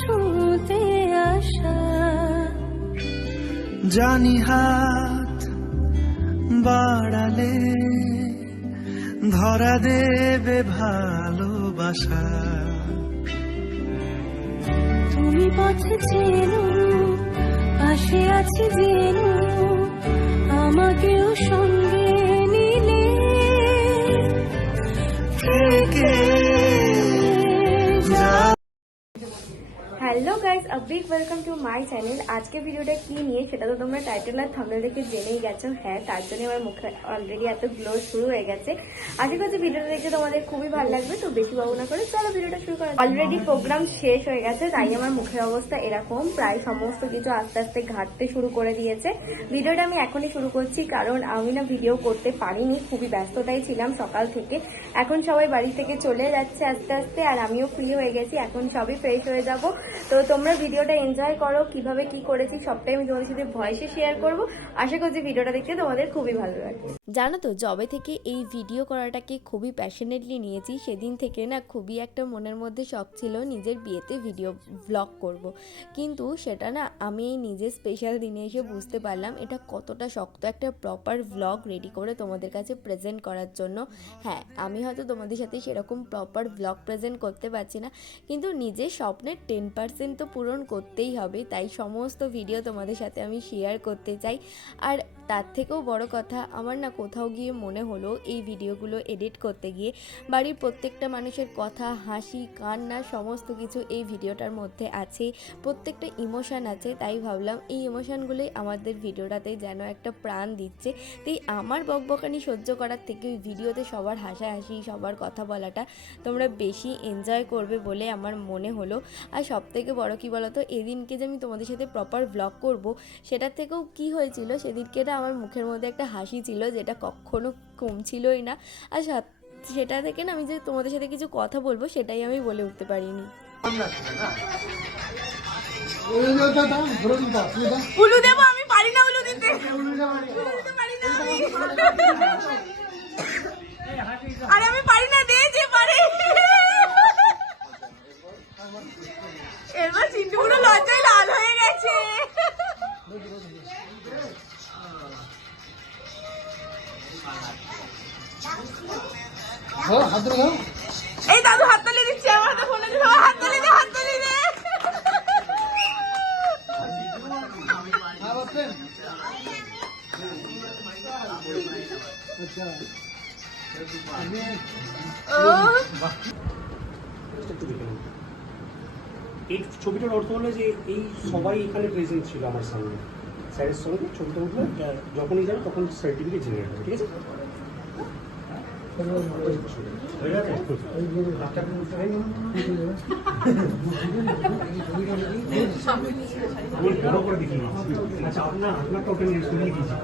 ছুঁতে আসা, জানি হাত বাড়ালে ধরা দেবে ভালোবাসা। তুমি পথে চেনো, পাশে আছি জেনো, আমাকেও সঙ্গে নিলে থেকে যা। Hello guys, a big welcome to my channel. আজকে ভিডিওটা কি নিয়ে সেটা তো তোমরা টাইটেল আর থাম্বনেল দেখে জেনেই গেছো। হ্যাঁ, তার জন্য আমার মুখে অলরেডি এত গ্লো শুরু হয়ে গেছে। আশা করছি ভিডিওটা দেখে তোমাদের খুবই ভালো লাগবে। তো বেশি বাবু না করে চলো ভিডিওটা শুরু করা। অলরেডি প্রোগ্রাম শেষ হয়ে গেছে, তাই আমার মুখের অবস্থা এরকম। প্রায় সমস্ত কিছু আস্তে আস্তে ঘাটতে শুরু করে দিয়েছে। ভিডিওটা আমি এখনই শুরু করছি, কারণ আমি না ভিডিও করতে পারিনি, খুবই ব্যস্ততায় ছিলাম সকাল থেকে। এখন সবাই বাড়ি থেকে চলে যাচ্ছে আস্তে আস্তে, আর আমিও ফ্রি হয়ে গেছি। এখন সবই ফ্রেশ হয়ে যাব। তো তোমরা ভিডিওটা এনজয় করো, কিভাবে কি করেছি সবটাই আমি তোমাদের সাথে ভয়েসে শেয়ার করব। আশা করছি ভিডিওটা দেখতে তোমাদের খুবই ভালো লাগবে। জানো তো, যবে থেকে এই ভিডিও করাটাকে খুবই প্যাশনেটলি নিয়েছি, সেদিন থেকে না খুবই একটা মনের মধ্যে শখ ছিল নিজের বিয়েতে ভিডিও ব্লগ করব। কিন্তু সেটা না আমি এই নিজের স্পেশাল দিনে এসে বুঝতে পারলাম এটা কতটা শক্ত একটা প্রপার ব্লগ রেডি করে তোমাদের কাছে প্রেজেন্ট করার জন্য। হ্যাঁ, আমি হয়তো তোমাদের সাথে সেরকম প্রপার ব্লগ প্রেজেন্ট করতে পারছি না, কিন্তু নিজের স্বপ্নের 10% তো পূরণ করতেই হবে। তাই সমস্ত ভিডিও তোমাদের সাথে আমি শেয়ার করতে চাই। আর তার থেকেও বড় কথা, আমার না কোথাও গিয়ে মনে হলো এই ভিডিওগুলো এডিট করতে গিয়ে বাড়ির প্রত্যেকটা মানুষের কথা, হাসি, কান্না সমস্ত কিছু এই ভিডিওটার মধ্যে আছে। প্রত্যেকটা ইমোশান আছে। তাই ভাবলাম এই ইমোশানগুলোই আমাদের ভিডিওটাতে যেন একটা প্রাণ দিচ্ছে। তাই আমার বকবকানি সহ্য করার থেকে ওই ভিডিওতে সবার হাসাহাসি, সবার কথা বলাটা তোমরা বেশি এনজয় করবে বলে আমার মনে হলো। আর সব থেকে বড় কী বলো তো, এদিনকে যে আমি তোমাদের সাথে প্রপার ব্লগ করব, সেটার থেকেও কি হয়েছিল, সেদিনকে না আমার মুখের মধ্যে একটা হাসি ছিল যেটা কখনো কমছিলই না। আর সেটা থেকে না আমি যে তোমাদের সাথে কিছু কথা বলবো সেটাই আমি বলে উঠতে পারিনি। উলু দেবো? আমি পারি না উলু দিতে, আরে আমি পারি না, দে যে পারে। এবার চিন্টু পুরো লজ্জায় লাল হয়ে গেছে। এই দাদু হাততালি দিচ্ছে, আমার হাতে ফোন আছে, সবাই হাততালি দে, হাততালি দে। এই ছবিটার অর্থ হলো যে এই সবাই এখানে প্রেজেন্ট ছিল আমার সামনে, স্যারের সঙ্গে ছবিটা উঠলো, যখনই যাবে তখন সার্টিফিকেট জেনারেট হবে। ঠিক আছে, বড় করে দেখি। আচ্ছা, আপনারটা ওটা নিয়ে শুনিয়ে দিয়েছি।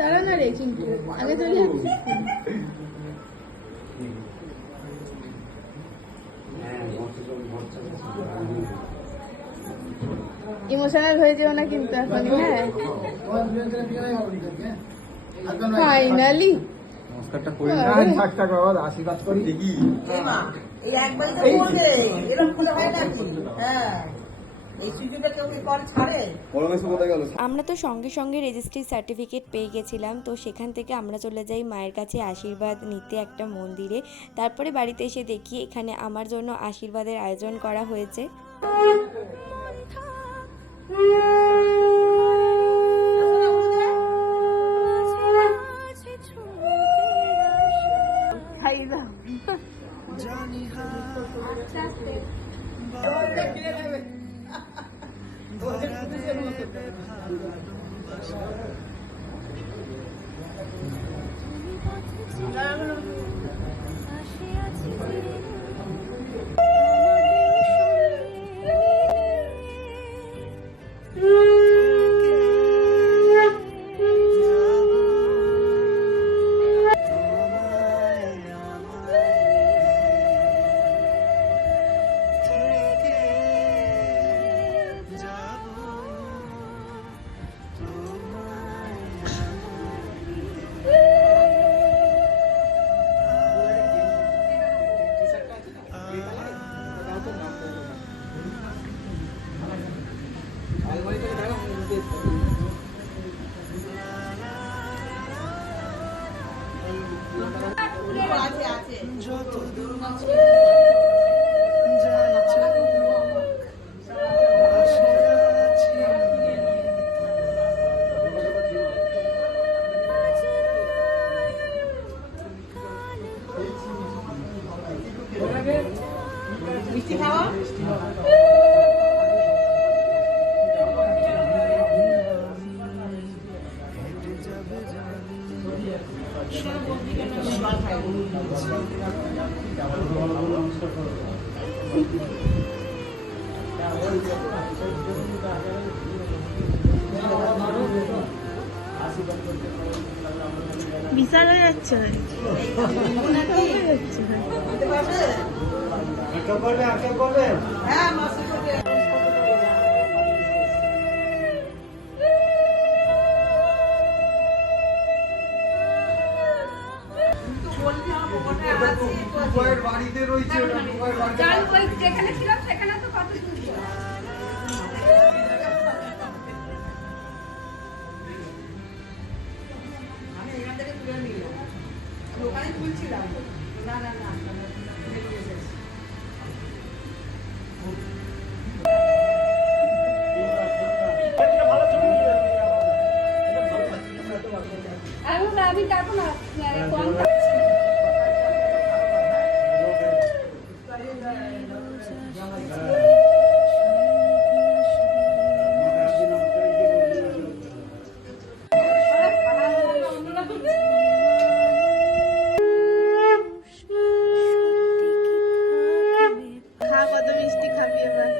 দাঁড়া না রে চিন্টু, আগে চলে যাচ্ছে। ইমোশনাল হয়ে যেও না কিন্তু এখন। হ্যাঁ, ফাইনালি নমস্কারটা করি না, ঠাকঠাক বাবা আশীর্বাদ করি দেখি। এই একবার তো বলবে এরকম করে হয় নাকি? হ্যাঁ, এই সুযোগটা কেউ কি কল ছাড়ে? আমরা তো সঙ্গে সঙ্গে রেজিস্ট্রি সার্টিফিকেট পেয়ে গেছিলাম। তো সেখান থেকে আমরা চলে যাই মায়ের কাছে আশীর্বাদ নিতে একটা মন্দিরে। তারপরে বাড়িতে এসে দেখি এখানে আমার জন্য আশীর্বাদের আয়োজন করা হয়েছে। জানি হাত ধরা দেবে ভালোবাসা। আছে আছে যত দূর মিষ্টি খাওয়া বিশাল হয়ে যাচ্ছে হ্যাঁ মাসে করে বাড়িতে রয়েছে যেখানে ছিলাম সেখানে তো কত আমি এখান থেকে তুলে নিলাম আমি ওখানে তুলছিলাম না না না আমি দেখো না কম খা, কত মিষ্টি খাবি এবার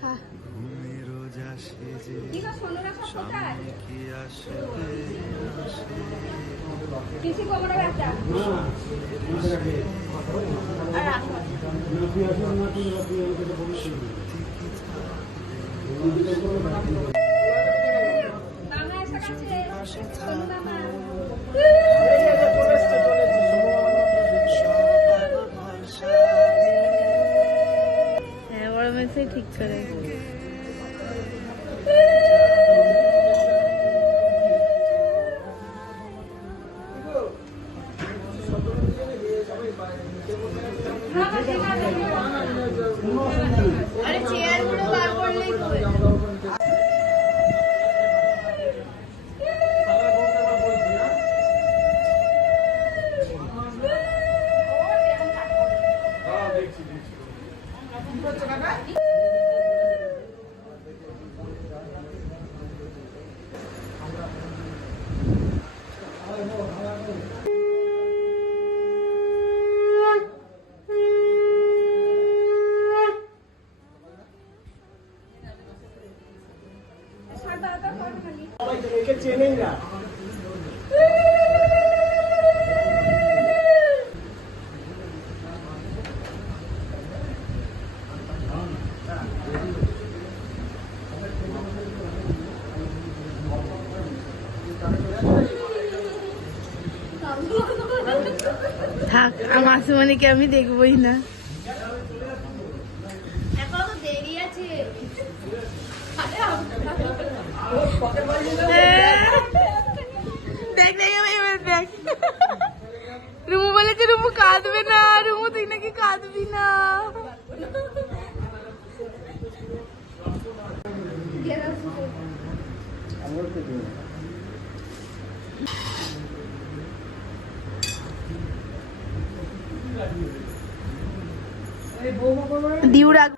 খা। রোজ আসে যে কি গো সোনুরা সব কোথায় কি আসবে কিছু কোমরে ব্যথা আর আসো মামা এসে গেছে সোনু মামা হ্যাঁ, বড় মেসে ঠিক করে আরে চেয়ার গুলো বার করলেই তো হয়ে যাবে। একে চেনেই না থাক, মাসুমণিকে আমি দেখবই না। এখনো তো দেরি আছে দেখ দেখ এবার দেখ, রুমু বলেছে রুমু কাঁদবে না, রুমু তুই নাকি কাঁদবি না। দিউ রাখ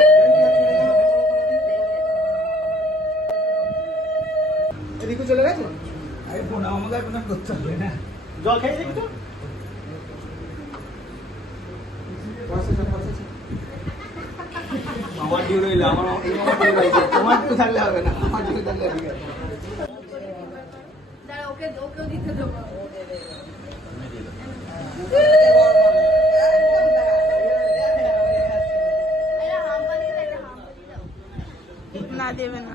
এদিকে চলে গেছে। আরে ফোন আমাকে আর ফোন করতে হবে না। জল খাই দেখি তো আমার ডিউ রইল, আমার ডিউ রইছে। তোমার ডিউ থাকলে হবে না, আমার ডিউ থাকলে হবে। দাঁড়া ওকেও দিতে দেবো না, দেবে না।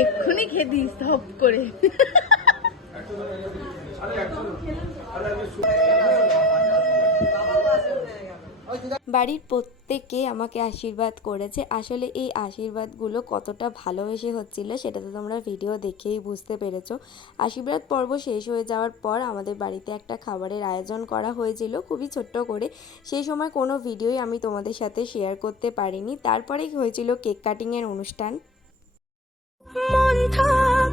এক্ষুনি খেদিস সব করে। বাবা তো আসে হয়ে গেল বাড়ির প্রত্যেকে আমাকে আশীর্বাদ করেছে। আসলে এই আশীর্বাদগুলো কতটা ভালোবেসে হচ্ছিল সেটা তো তোমরা ভিডিও দেখেই বুঝতে পেরেছো। আশীর্বাদ পর্ব শেষ হয়ে যাওয়ার পর আমাদের বাড়িতে একটা খাবারের আয়োজন করা হয়েছিল খুবই ছোট্ট করে। সেই সময় কোনো ভিডিওই আমি তোমাদের সাথে শেয়ার করতে পারিনি। তারপরেই হয়েছিল কেক কাটিংয়ের অনুষ্ঠান। মন থাক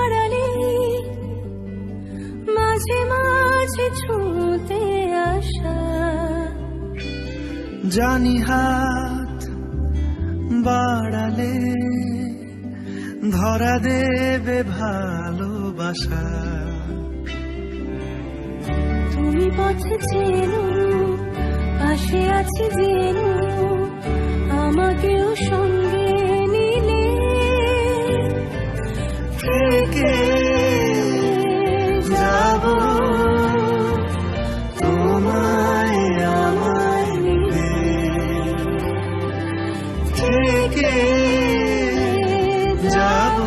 আড়ালে, মাঝে মাঝে ছুঁতে আসা, জানি হাত বাড়ালে ধরা দেবে ভালোবাসা। তুমি পথে চেনো, পাশে আছি জেনো, আমাকেও সঙ্গে নিলে থেকে যাব তোমায় আমার নিবে, থেকে যাব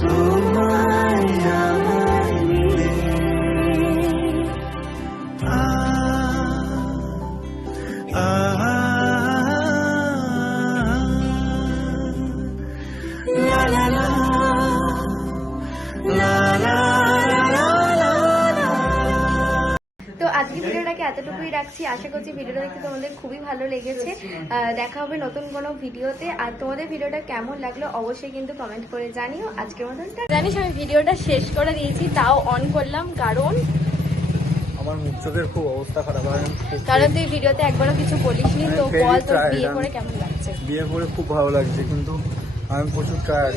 তোমায় আমার নিবে। আ আ লা লা লা লা লা লা লা। তো আজকে ভিডিওটাকে এতটুকুই রাখছি। আশা করছি ভিডিওটা দেখতে তোমাদের খুবই ভালো লেগেছে। দেখা হবে নতুন কোনো ভিডিওতে। আর তোমাদের ভিডিওটা কেমন লাগলো অবশ্যই কিন্তু কমেন্ট করে জানিও। আজকের মতন জানিস আমি ভিডিওটা শেষ করে দিয়েছি, তাও অন করলাম কারণ আমার মুখ চোখের খুব অবস্থা খারাপ হয়। তুই ভিডিওতে একবারও কিছু বলিসনি। তো very বল তোর tired, বিয়ে আমি- করে কেমন লাগছে? বিয়ে করে খুব ভালো লাগছে, কিন্তু আমি প্রচুর টায়ার্ড।